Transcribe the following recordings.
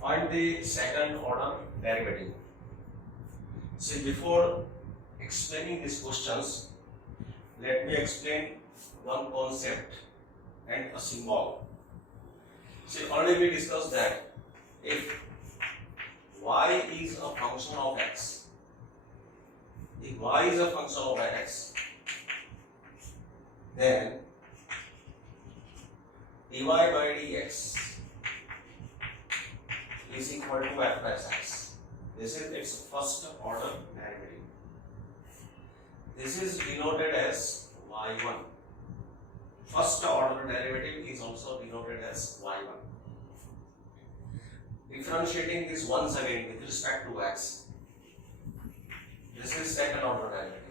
Find the second order derivative. See, before explaining these questions, let me explain one concept and a symbol. See, already we discussed that if y is a function of x, if y is a function of x, then dy by dx is equal to f plus x. This is its first order derivative. This is denoted as y1. First order derivative is also denoted as y1. Differentiating this once again with respect to x. This is second order derivative.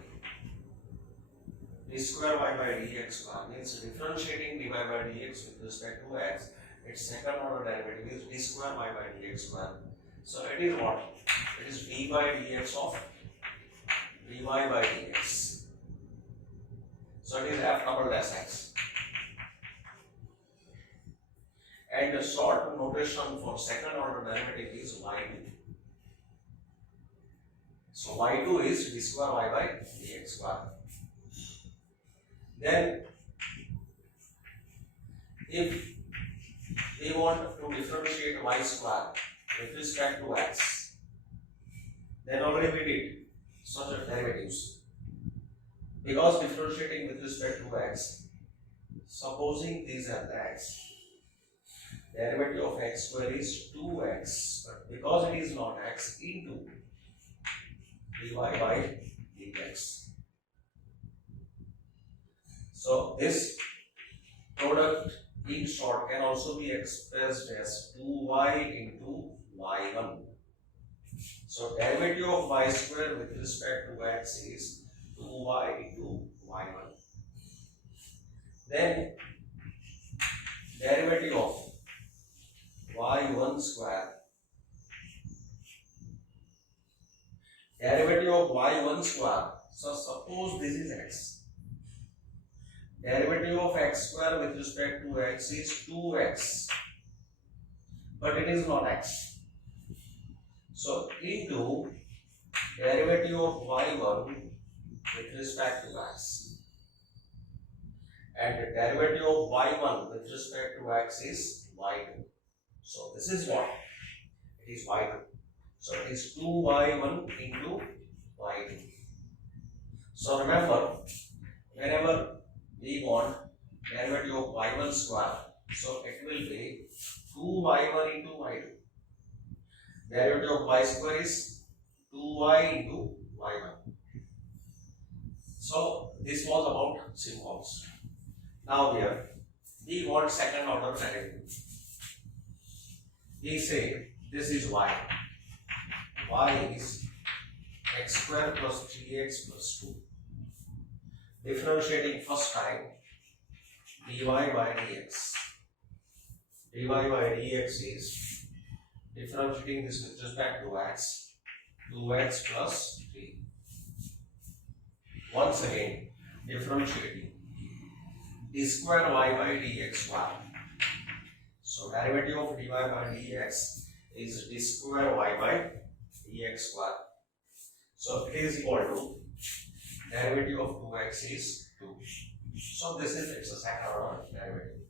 d square y by dx square means differentiating dy by dx with respect to x. Its second order derivative is d square y by dx square. So it is what? It is d by dx of dy by dx. So it is f double dash x. And the short notation for second order derivative is y2. So y2 is d square y by dx square. Then if we want to differentiate y square with respect to x, then already we did such derivatives. Because differentiating with respect to x, supposing these are x, derivative of x square is 2x, but because it is not x, into dy by dx. So this product in short can also be expressed as 2y into y1. So derivative of y square with respect to x is 2y into y1. Then derivative of y1 square. Derivative of y1 square. So suppose this is x. Derivative of x square with respect to x is 2x, but it is not x. So into derivative of y1 with respect to x, and the derivative of y1 with respect to x is y2. So this is what? It is y2. So it is 2y1 into y2. So remember, whenever we want derivative of y1 square, so it will be 2y1 into y2. Derivative of y square is 2y into y1. So this was about symbols. Now here we want second order derivative. We say this is y. Y is x square plus 3x plus 2. Differentiating first time dy by dx. dy by dx is differentiating this with respect to x, 2x plus 3. Once again differentiating d square y by dx square. So derivative of dy by dx is d square y by dx square. So it is equal to derivative of 2x is 2. So this is its second order derivative.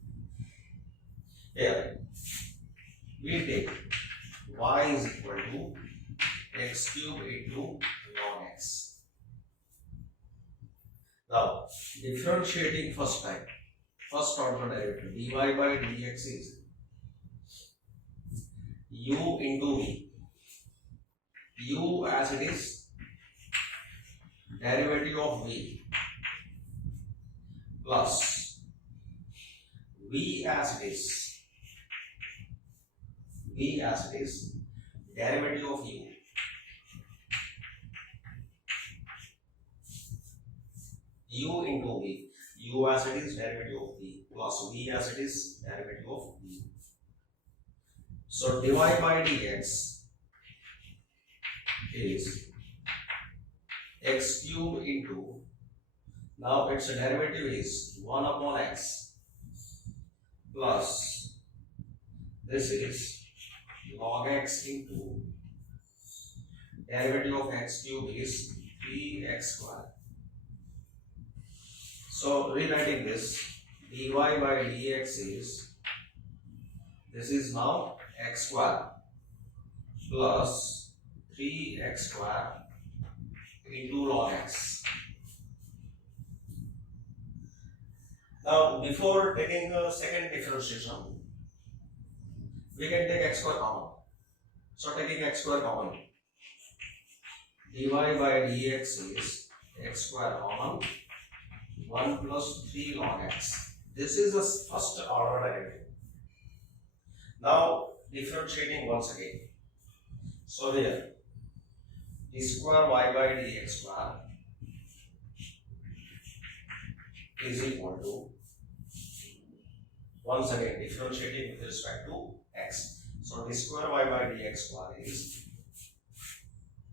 Here we take y is equal to x cube into ln x. Now differentiating first time, first order derivative dy by dx is u into v. U as it is derivative of v plus v as it is, v as it is derivative of u, u into v, u as it is derivative of v plus v as it is derivative of v. So dy by dx is x cube into, now its derivative is 1 upon x plus this is log x into derivative of x cube is 3x square. So rewriting this, dy by dx is, this is now x square plus 3x square into log x. Now before taking the second differentiation, we can take x square common. So taking x square common, dy by dx is x square common 1 plus 3 log x. This is the first order derivative. Now differentiating once again. So here d square y by dx square is equal to, once again differentiating with respect to x. So d square y by dx square is,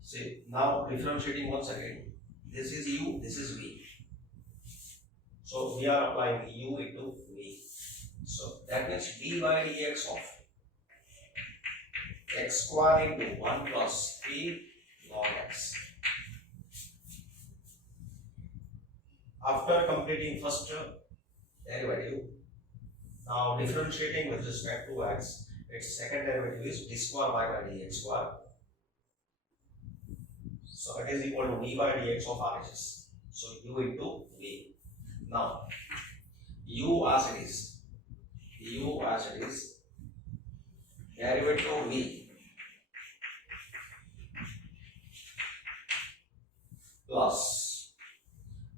see now differentiating once again, this is u, this is v. So we are applying u into v. So that means d by dx of x square into 1 plus 3 log x. After completing first derivative, now differentiating with respect to x, its second derivative is d square y by dx square. So it is equal to v by dx of RHS. So u into v. Now u as it is, derivative of v plus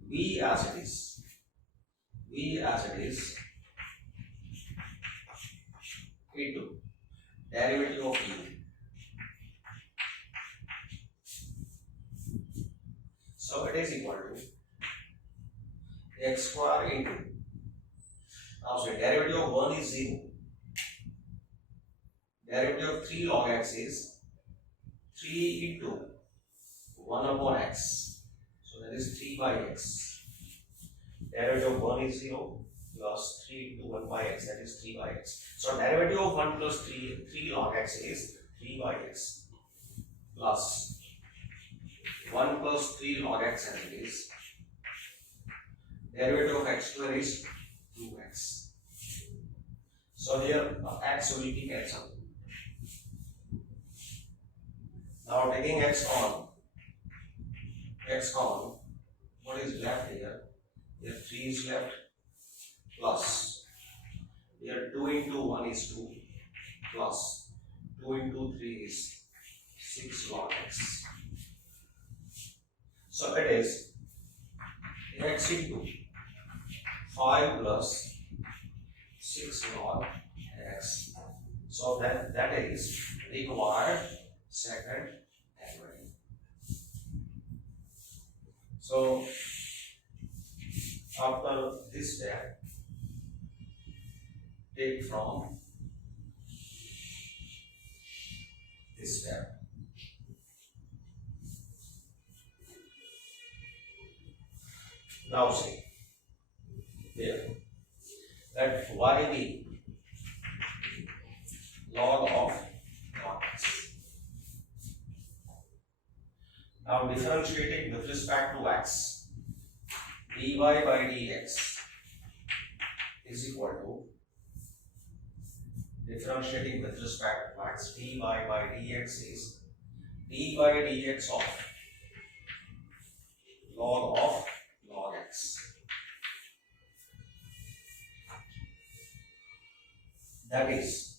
v as it is, into derivative of u. So it is equal to x square into, now say derivative of 1 is 0. Derivative of 3 log x is 3 into 1 upon x. So that is 3 by x. Derivative of 1 is 0 plus 3 into 1 by x, that is 3 by x. So derivative of 1 plus 3 log x is 3 by x plus 1 plus 3 log x, and it is derivative of x square is 2x. So here x will be cancelled. Now taking x common, what is left here? Here 3 is left plus, here 2 into 1 is 2 plus 2 into 3 is 6 log x. So it is x into 5 plus 6 log x. So that is required second derivative. So after this step, take from this step. Now see here that yb log of log x. Now differentiating with respect to x, dy by dx is equal to, differentiating with respect to x, dy by dx is d by dx of log x. That is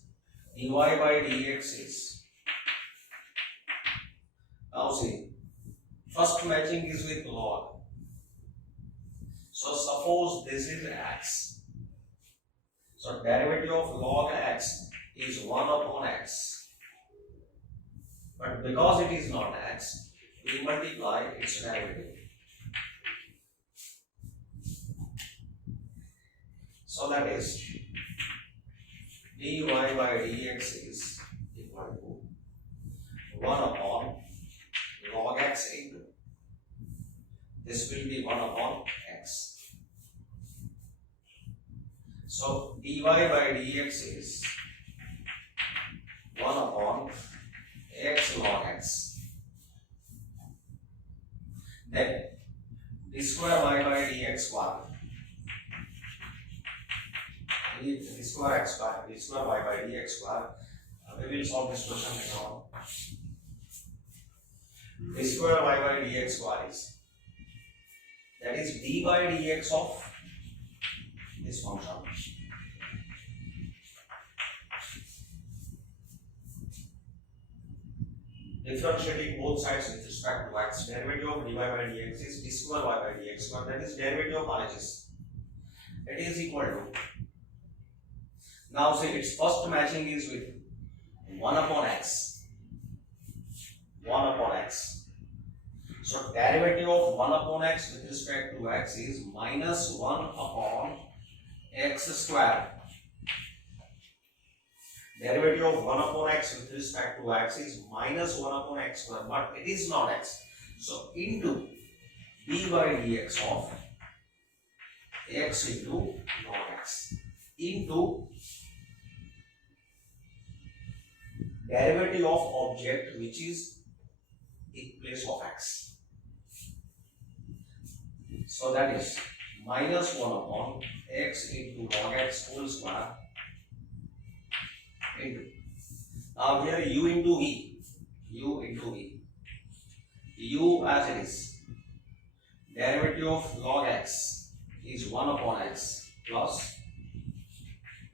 dy by dx is, now see, first matching is with log. So suppose this is x. So derivative of log x is 1 upon x. But because it is not x, we multiply its derivative. So that is dy by dx is equal to 1 upon log x into, this will be 1 upon x. So dy by dx is 1 upon upon x log x. Then d square y by dx square. D square x square, d square y by dx square. We will solve this question later on. D square y by dx square is, that is d by dx of this function. Differentiating both sides with respect to x, derivative of dy by dx is d square y by dx square, that is derivative of RHS. It is equal to, now say its first matching is with 1 upon x. 1 upon x. So derivative of 1 upon x with respect to x is minus 1 upon x square. Derivative of 1 upon x with respect to x is minus 1 upon x square, but it is not x. So into d by dx of x into log x into derivative of object which is in place of x. So that is minus 1 upon x into log x whole square into, now here u into v, u into v, u as it is, derivative of log x is 1 upon x plus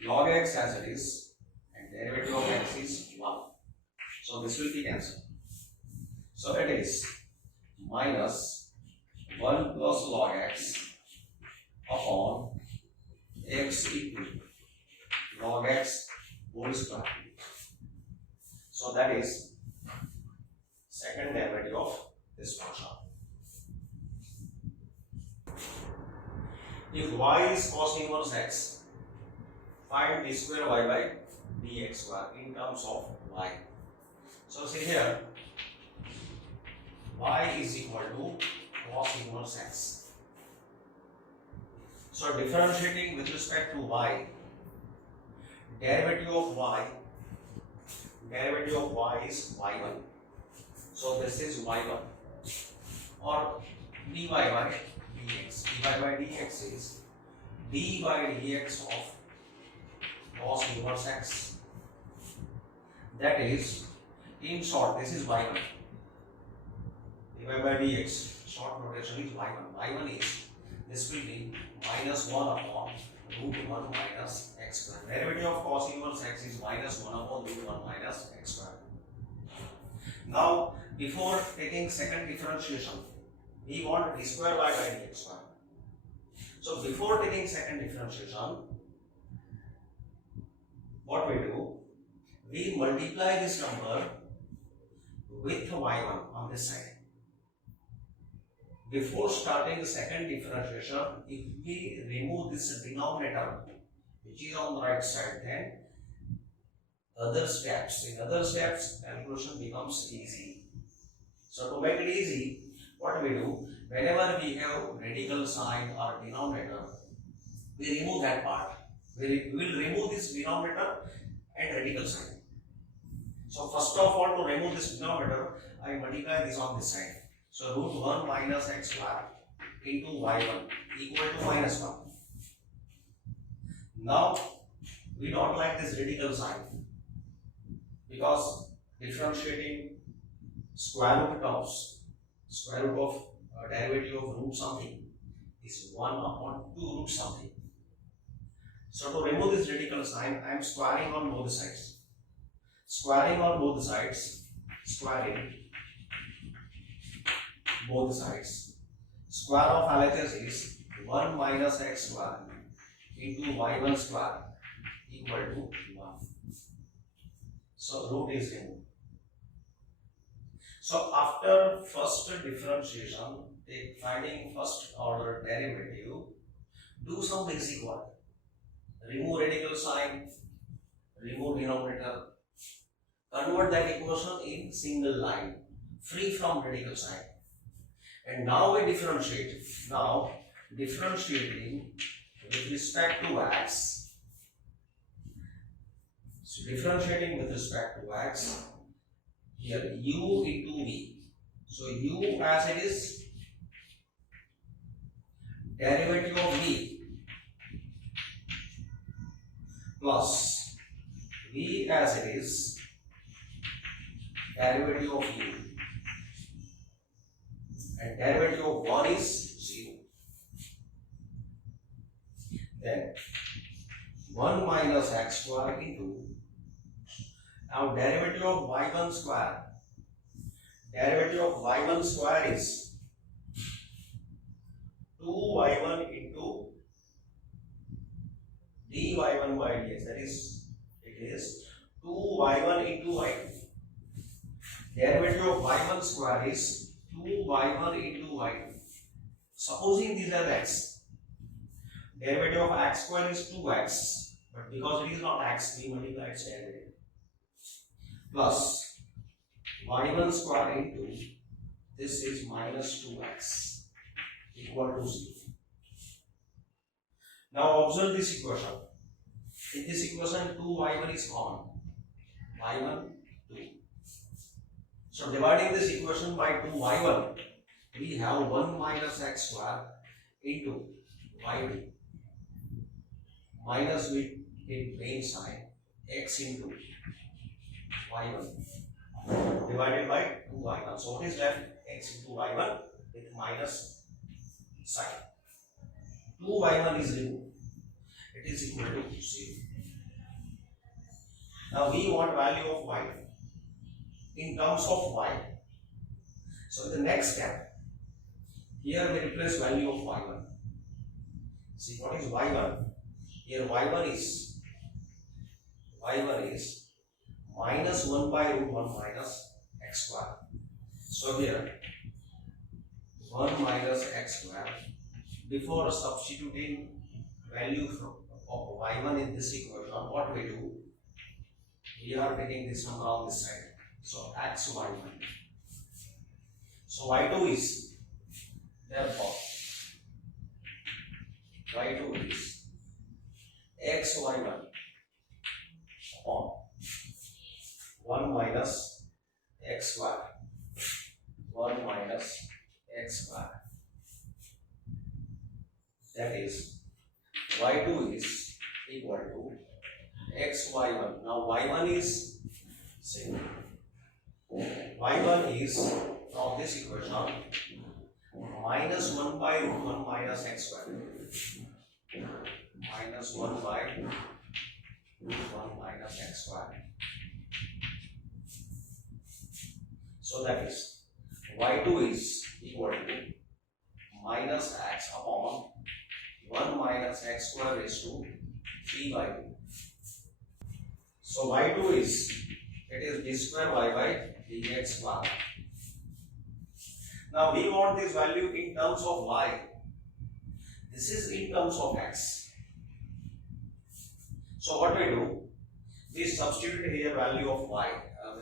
log x as it is, and derivative of x is 1. So this will be cancelled. So it is minus 1 plus log x upon x into log x whole square. So that is second derivative of this function. If y is cos inverse x, find d square y by dx square in terms of y. So see here, y is equal to cos inverse x. So differentiating with respect to y, derivative of y is y1. So this is y1, or dy by dx. dy by dx is d by dx of cos inverse x. That is, in short, this is y1. dy by dx, short notation is y1. y1 is, this will be minus 1 upon root 1 minus x square. Derivative of cos inverse x is minus 1 upon root 1 minus x square. Now, before taking second differentiation, we want d square y by dx square. So, before taking second differentiation, what we do? We multiply this number with y1 on this side. Before starting the second differentiation, if we remove this denominator which is on the right side, then in other steps calculation becomes easy. So to make it easy, what we do, whenever we have radical sign or denominator, we remove that part. We will remove this denominator and radical sign. So first of all, to remove this denominator, I multiply this on this side. So root 1 minus x square into y1 equal to minus 1. Now we don't like this radical sign because differentiating square root terms, square root of derivative of root something is 1 upon 2 root something. So to remove this radical sign, I am squaring on both sides. Squaring on both sides, squaring both sides. Square of LHS is 1 minus x square into y1 square equal to 1. So root is removed. So after first differentiation, finding first order derivative, do some basic work. Remove radical sign, remove denominator, convert that equation in single line, free from radical sign. And now we differentiate. Now differentiating with respect to x. So differentiating with respect to x, here u into v. So u as it is, derivative of v plus v as it is, derivative of u, and derivative of 1 is 0. Then 1 minus x square into, now derivative of y1 square, derivative of y1 square is 2y1 into dy1 by dx, that is, it is 2y1 into y2. Derivative of y1 square is 2y1 into y2. Supposing these are x, derivative of x square is 2x, but because it is not x, we multiply its derivative, plus y1 square into, this is minus 2x equal to 0. Now observe this equation. In this equation 2y1 is common. y1, 2. So dividing this equation by 2y1, we have 1 minus x square into y2 minus with in main sign x into y1 divided by 2y1. So what is left? X into y1 with minus sign. 2y1 is removed. It is equal to 0. Now we want value of y in terms of y. So the next step, here we replace value of y1. See what is y1? Here y1 is minus 1 by root 1 minus x square. So here 1 minus x square. Before substituting value of y1 in this equation, what we do? We are taking this number on this side. So x y1. So y2 is, therefore y2 is x y1 upon 1 minus x square. 1 minus x square. That is, y2 is equal to x y1. Now y1 is, say, y1 is from this equation minus 1 by root 1 minus x square. Minus 1 by root 1 minus x square. So that is, y2 is equal to minus x upon 1 minus x square raised to 3 by 2. So y2 is, it is d square y by dx square. Now we want this value in terms of y. This is in terms of x. So what we do? We substitute here value of y,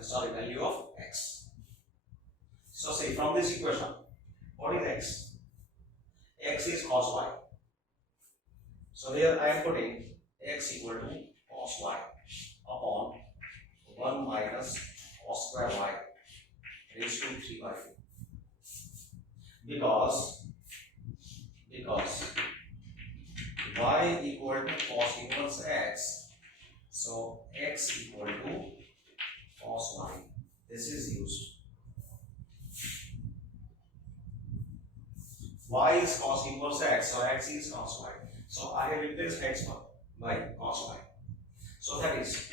value of x. So say from this equation, what is x? X is cos y. So here I am putting x equal to cos y upon 1 minus cos square y raised to 3 by 2. Because y equal to cos inverse x, so x equal to cos y. This is used. Y is cos inverse x, so x is cos y. So I have replaced x by cos y. So that is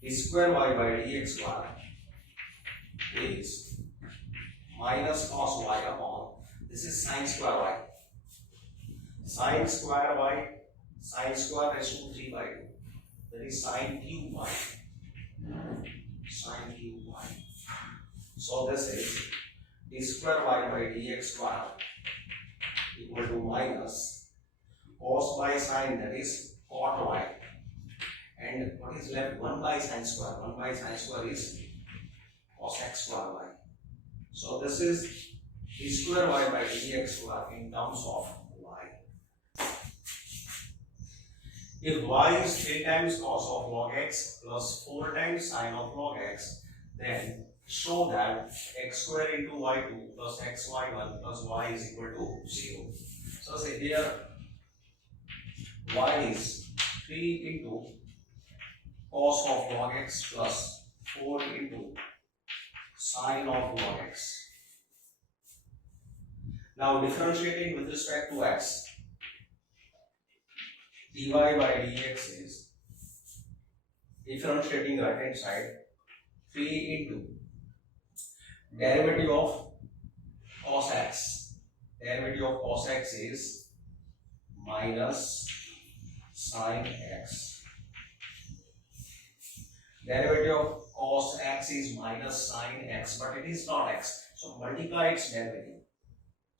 d square y by dx square is minus cos y upon, this is sin square y. Sin square y, sin square raised to 3 by 2. That is sin cube y. Sin cube y. So this is d square y by dx square equal to minus cos by sin, that is cot y. And what is left? 1 by sin square. 1 by sin square is cos x square y. So this is d square y by dx square in terms of y. If y is 3 times cos of log x plus 4 times sin of log x, then show that x square into y2 plus xy1 plus y is equal to 0. So say here y is 3 into cos of log x plus 4 into sin of log x. Now differentiating with respect to x, dy by dx is differentiating right hand side 3 into derivative of cos x. Derivative of cos x is minus sin x. Derivative of cos x is minus sin x, but it is not x. So multiply its derivative.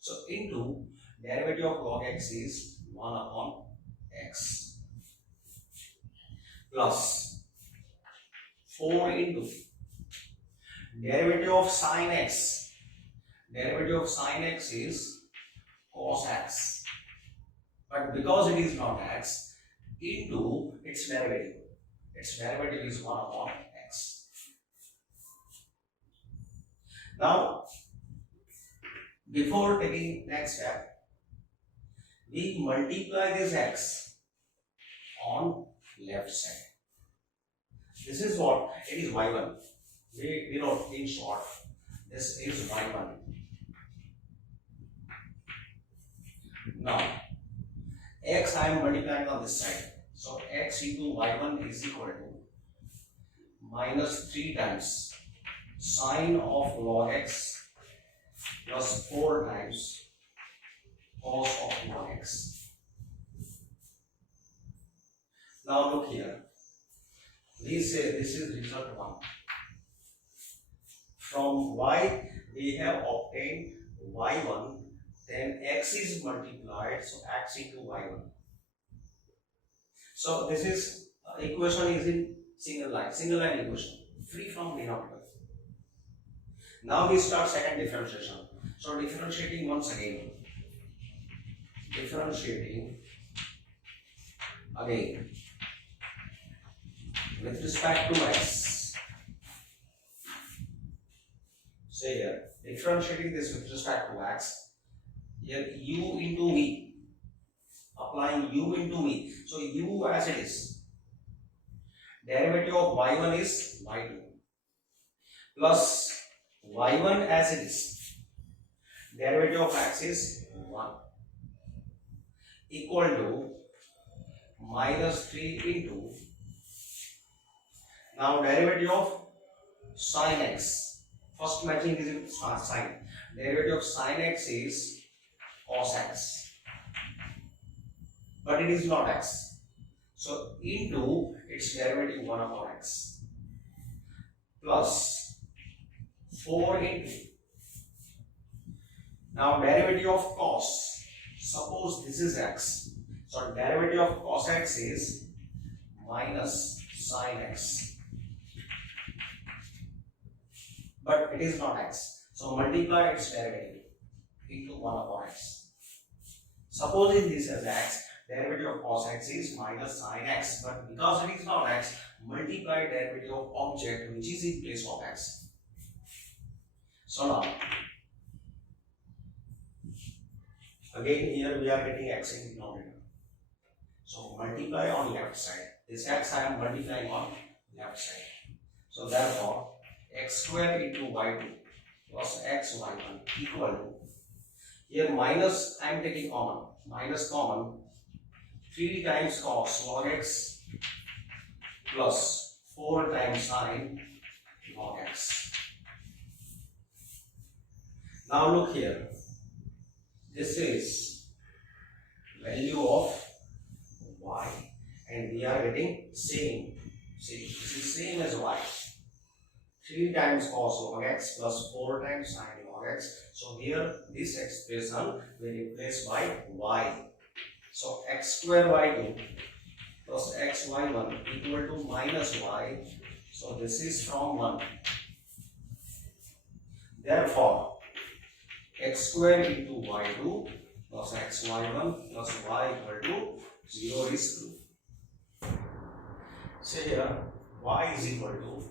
So into derivative of log x is 1 upon x plus 4 into derivative of sin x. Derivative of sin x is cos x, but because it is not x, into its derivative. Its derivative is 1 upon x. Now, before taking next step, we multiply this x on left side. This is what? It is y1. We wrote in short, this is y1. Now, x I am multiplying on this side. So x into y1 is equal to minus 3 times sine of log x plus 4 times cos of log x. Now look here. We say this is result 1. From y we have obtained y1, then x is multiplied, so x into y1. So this is equation is in single line equation, free from denominator. Now we start second differentiation. So differentiating once again. Differentiating again with respect to x. Say here, differentiating this with respect to x. Here u into v. Applying u into v. So u as it is. Derivative of y1 is y2 plus y1 as it is. Derivative of x is 1 equal to minus 3 into, now derivative of sin x. First matching is in sin. Derivative of sin x is cos x, but it is not x. So into its derivative 1 upon x plus 4 into, now derivative of cos. Suppose this is x. So derivative of cos x is minus sin x, but it is not x. So multiply its derivative into 1 upon x. Supposing this as x, derivative of cos x is minus sin x, but because it is not x, multiply derivative of object which is in place of x. So now, again here we are getting x in denominator. So multiply on left side. This x I am multiplying on left side. So therefore, x square into y2 plus x y1 equal to, here minus I am taking common, minus common, 3 times cos log x plus 4 times sin log x. Now look here, this is value of y and we are getting same. See, this is same as y. 3 times cos log x plus 4 times sin log x. So here this expression will replace by y. So x square y2 plus x y1 equal to minus y. So this is from 1. Therefore, x square into y2 plus x y1 plus y equal to 0 is true. Say here y is equal to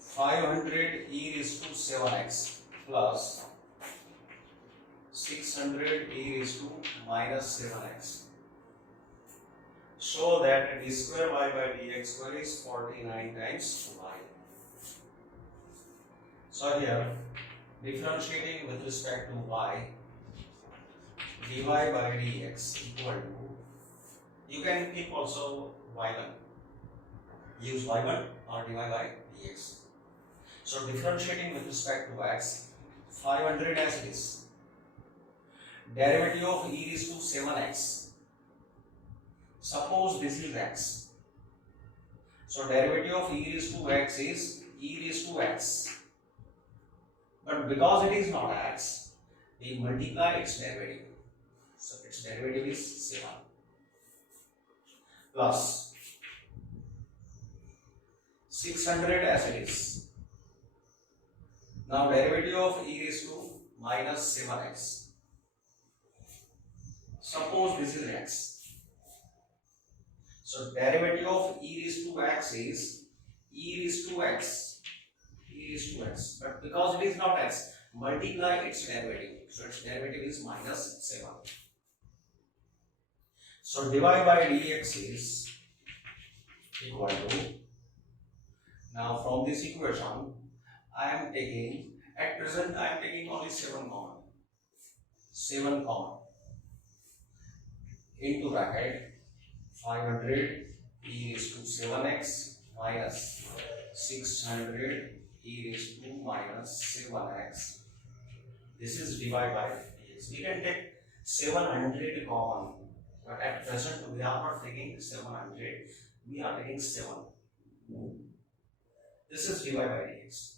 500 e raised to 7x plus 600 e raised to minus 7x. So that d square y by dx square is 49 times y. So here differentiating with respect to y, dy by dx equal to, you can keep also y1, use y1 or dy by dx. So differentiating with respect to x, 500 as it is, derivative of e raised to 7x. Suppose this is x. So derivative of e raised to x is e raised to x. But because it is not x, we multiply its derivative. So its derivative is 7 plus 600 as it is. Now derivative of e raised to minus 7x. Suppose this is x. So derivative of e raised to x is e raised to x. E raised to x. But because it is not x, multiply its derivative. So its derivative is minus 7. So dy by dx is equal to, now from this equation I am taking, at present I am taking only 7 common. 7 common into bracket 500 e raised to 7x minus 600 e raised to minus 7x. This is dy by dx. We can take 700 common, but at present we are not taking 700, we are taking 7. This is dy by dx.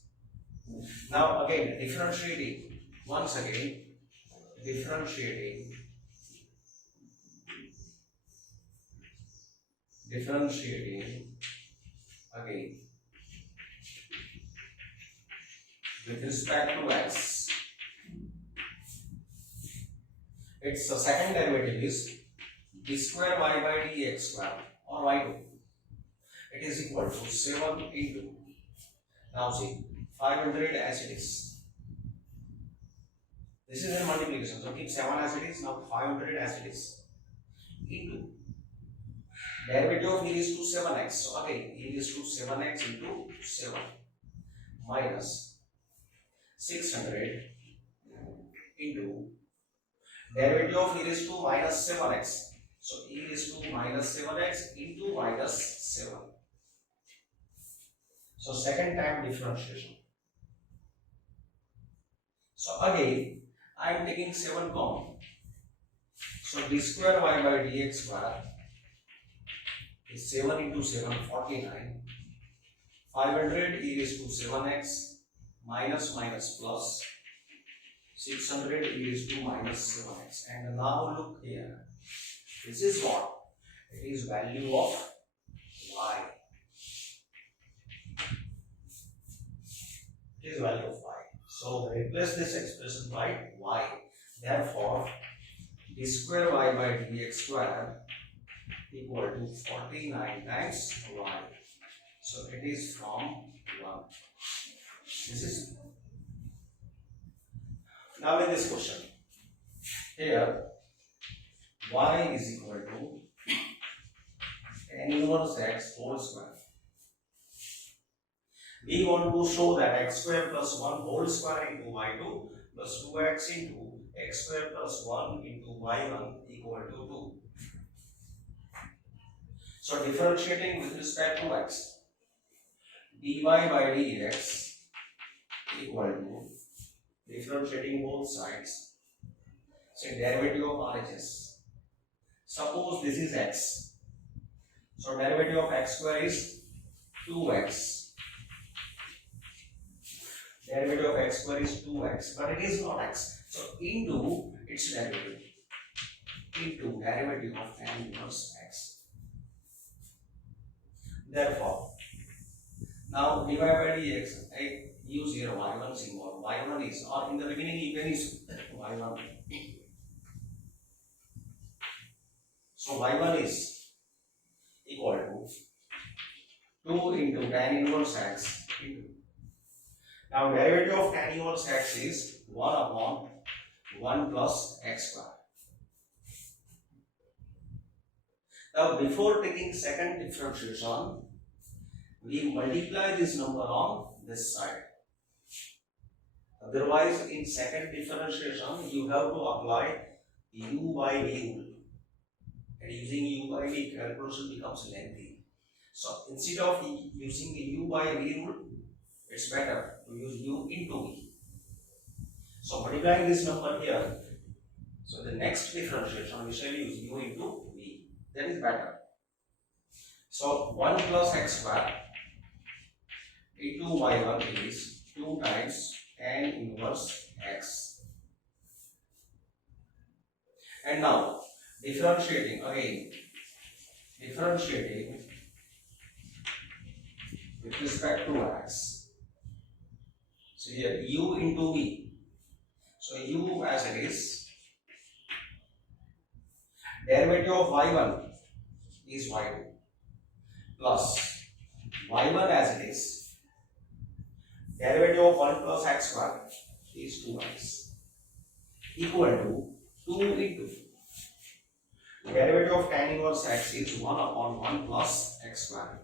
Now again differentiating, once again differentiating again with respect to x, its second derivative is d square y by dx square or y2. It is equal to 7 into, now see, 500 as it is. This is a multiplication, so keep 7 as it is, now 500 as it is, into derivative of e raised to 7x. So again, e raised to 7x into 7 minus 600 into derivative of e raised to minus 7x. So e raised to minus 7x into minus 7. So second time differentiation. So again, I am taking 7 common. So d square y by dx square is 7 into 7, 49. 500 e raised to 7x minus minus plus 600 e raised to minus 7x. And now look here. This is what? It is value of y. It is value of y. So replace this expression by y. Therefore, d square y by dx square equal to 49 times y. So it is from 1. This is, now in this question, here y is equal to tan inverse x whole square. We want to show that x square plus 1 whole square into y2 plus 2x into x square plus 1 into y1 equal to 2. So differentiating with respect to x, dy by dx equal to, differentiating both sides, say derivative of RHS. Suppose this is x. So derivative of x square is 2x. Derivative of x square is 2x, but it is not x. So into its derivative, into derivative of tan inverse x. Therefore, now dy by dx, I use here y1 symbol. Y1 is, or in the beginning you can use y1. So y1 is equal to 2 into tan inverse x into. Now derivative of tan inverse x is 1 upon 1 plus x square. Now before taking second differentiation, we multiply this number on this side. Otherwise, in second differentiation, you have to apply u by v rule. And using u by v, calculation becomes lengthy. So instead of using u by v rule, it's better to use u into v. So multiplying this number here, so the next differentiation we shall use u into v. That is better. So 1 plus x square into y1 is 2 times tan inverse x. And now differentiating again, differentiating with respect to x. So here u into v. So u as it is, derivative of y1 is y2 plus y1 as it is, derivative of 1 plus x square is 2x equal to 2 into derivative of tan inverse x is 1 upon 1 plus x square.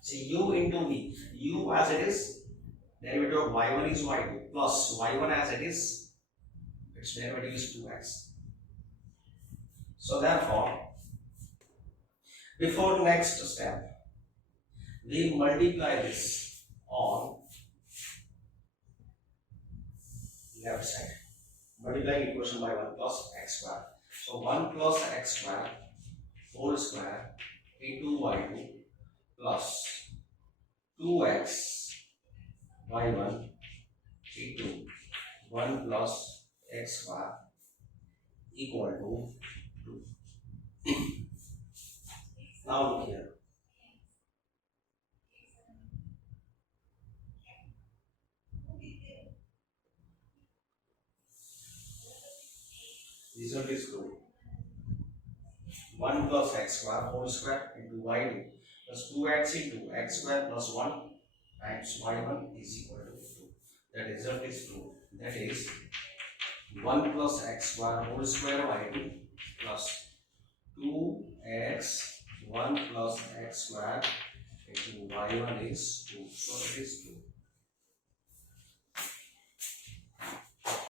See u into v, u as it is, derivative of y1 is y2 plus y1 as it is, its derivative is 2x. So therefore, before next step, we multiply this on left side, multiplying equation by 1 plus x square. So 1 plus x square whole square into y2 plus 2x y1 into 1 plus x square equal to 2. Now look here. Result is 2. 1 plus x square whole square into y2 plus 2x into x square plus 1 times y1 is equal to 2. The result is 2. That is 1 plus x square whole square y2 plus 2x 1 plus x square into y1 is 2. So it is 2.